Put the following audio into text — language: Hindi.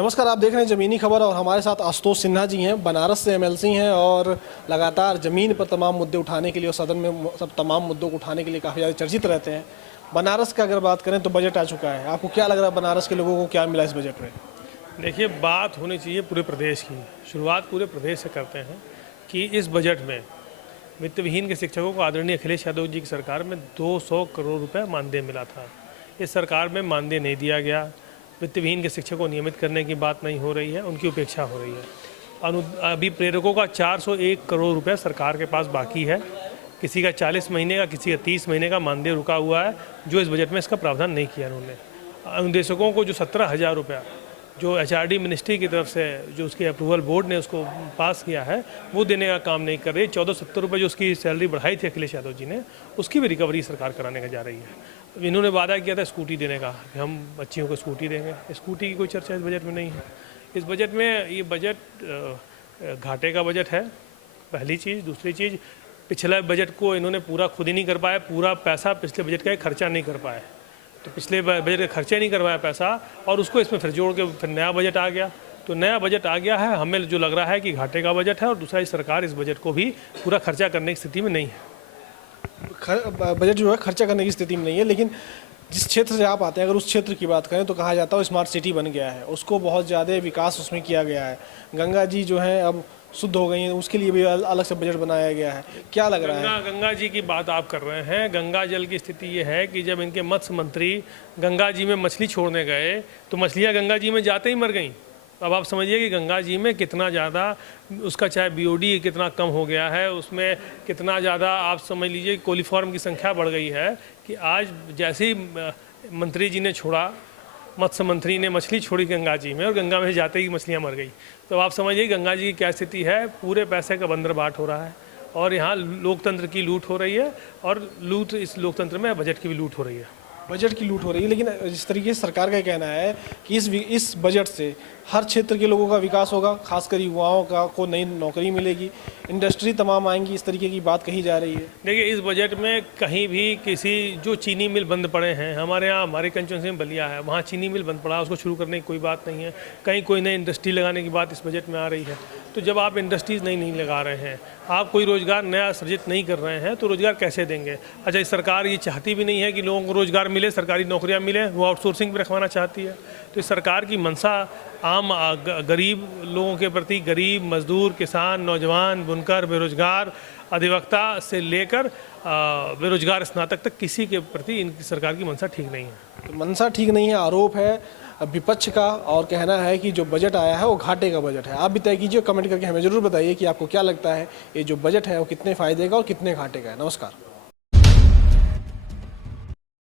नमस्कार, आप देख रहे हैं ज़मीनी खबर और हमारे साथ आशुतोष सिन्हा जी हैं। बनारस से एमएलसी हैं और लगातार ज़मीन पर तमाम मुद्दे उठाने के लिए और सदन में सब तमाम मुद्दों को उठाने के लिए काफ़ी ज़्यादा चर्चित रहते हैं। बनारस का अगर बात करें तो बजट आ चुका है, आपको क्या लग रहा है बनारस के लोगों को क्या मिला इस बजट में? देखिए, बात होनी चाहिए पूरे प्रदेश की। शुरुआत पूरे प्रदेश से करते हैं कि इस बजट में वित्त विहीन के शिक्षकों को आदरणीय अखिलेश यादव जी की सरकार में 200 करोड़ रुपए मानदेय मिला था। इस सरकार में मानदेय नहीं दिया गया। वित्त विहीन के शिक्षकों को नियमित करने की बात नहीं हो रही है, उनकी उपेक्षा हो रही है। अभी प्रेरकों का 401 करोड़ रुपए सरकार के पास बाकी है। किसी का 40 महीने का, किसी का 30 महीने का मानदेय रुका हुआ है, जो इस बजट में इसका प्रावधान नहीं किया उन्होंने। अनुदेशकों को जो 17,000 रुपया जो HRD मिनिस्ट्री की तरफ से जो उसके अप्रूवल बोर्ड ने उसको पास किया है, वो देने का काम नहीं कर रही। 1470 रुपये जो उसकी सैलरी बढ़ाई थी अखिलेश यादव जी ने, उसकी भी रिकवरी सरकार कराने का जा रही है। इन्होंने वादा किया था स्कूटी देने का, हम बच्चियों को स्कूटी देंगे। स्कूटी की कोई चर्चा इस बजट में नहीं है। इस बजट में ये बजट घाटे का बजट है, पहली चीज़। दूसरी चीज़, पिछले बजट को इन्होंने पूरा खुद ही नहीं कर पाया, पूरा पैसा पिछले बजट का खर्चा नहीं कर पाया। तो पिछले बजट का खर्चे नहीं करवाया पैसा और उसको इसमें फिर जोड़ के फिर नया बजट आ गया। तो नया बजट आ गया है, हमें जो लग रहा है कि घाटे का बजट है। और दूसरा, सरकार इस बजट को भी पूरा खर्चा करने की स्थिति में नहीं है। बजट जो है खर्चा करने की स्थिति में नहीं है, लेकिन जिस क्षेत्र से आप आते हैं, अगर उस क्षेत्र की बात करें तो कहा जाता है स्मार्ट सिटी बन गया है, उसको बहुत ज़्यादा विकास उसमें किया गया है। गंगा जी जो है अब शुद्ध हो गई हैं, उसके लिए भी अलग से बजट बनाया गया है। क्या लग रहा है? गंगा जी की बात आप कर रहे हैं। गंगा जल की स्थिति ये है कि जब इनके मत्स्य मंत्री गंगा जी में मछली छोड़ने गए तो मछलियाँ गंगा जी में जाते ही मर गईं। अब आप समझिए कि गंगा जी में कितना ज़्यादा उसका चाहे BOD कितना कम हो गया है, उसमें कितना ज़्यादा आप समझ लीजिए कोलीफॉर्म की संख्या बढ़ गई है कि आज जैसे ही मंत्री जी ने छोड़ा, मत्स्य मंत्री ने मछली छोड़ी गंगा जी में और गंगा में जाते ही मछलियाँ मर गई। तो आप समझिए गंगा जी की क्या स्थिति है। पूरे पैसे का बंदरबाट हो रहा है और यहाँ लोकतंत्र की लूट हो रही है और लूट इस लोकतंत्र में बजट की भी लूट हो रही है। बजट की लूट हो रही है, लेकिन जिस तरीके से सरकार का कहना है कि इस बजट से हर क्षेत्र के लोगों का विकास होगा, खासकर युवाओं को नई नौकरी मिलेगी, इंडस्ट्री तमाम आएंगी, इस तरीके की बात कही जा रही है। देखिए, इस बजट में कहीं भी किसी जो चीनी मिल बंद पड़े हैं, हमारे यहाँ हमारे कंस्टिट्यूंसी में बलिया है, वहाँ चीनी मिल बंद पड़ा, उसको शुरू करने की कोई बात नहीं है। कहीं कोई नई इंडस्ट्री लगाने की बात इस बजट में आ रही है। तो जब आप इंडस्ट्रीज़ नहीं लगा रहे हैं, आप कोई रोज़गार नया सृजित नहीं कर रहे हैं, तो रोज़गार कैसे देंगे? अच्छा, इस सरकार ये चाहती भी नहीं है कि लोगों को रोज़गार मिले, सरकारी नौकरियां मिले, वो आउटसोर्सिंग पर रखवाना चाहती है। तो इस सरकार की मंशा आम गरीब लोगों के प्रति, गरीब, मजदूर, किसान, नौजवान, बुनकर, बेरोजगार, अधिवक्ता से लेकर बेरोजगार स्नातक तक किसी के प्रति इनकी सरकार की मंशा ठीक नहीं है। तो मंशा ठीक नहीं है, आरोप है विपक्ष का, और कहना है कि जो बजट आया है वो घाटे का बजट है। आप भी तय कीजिए, कमेंट करके हमें ज़रूर बताइए कि आपको क्या लगता है ये जो बजट है वो कितने फ़ायदे का और कितने घाटे का है। नमस्कार।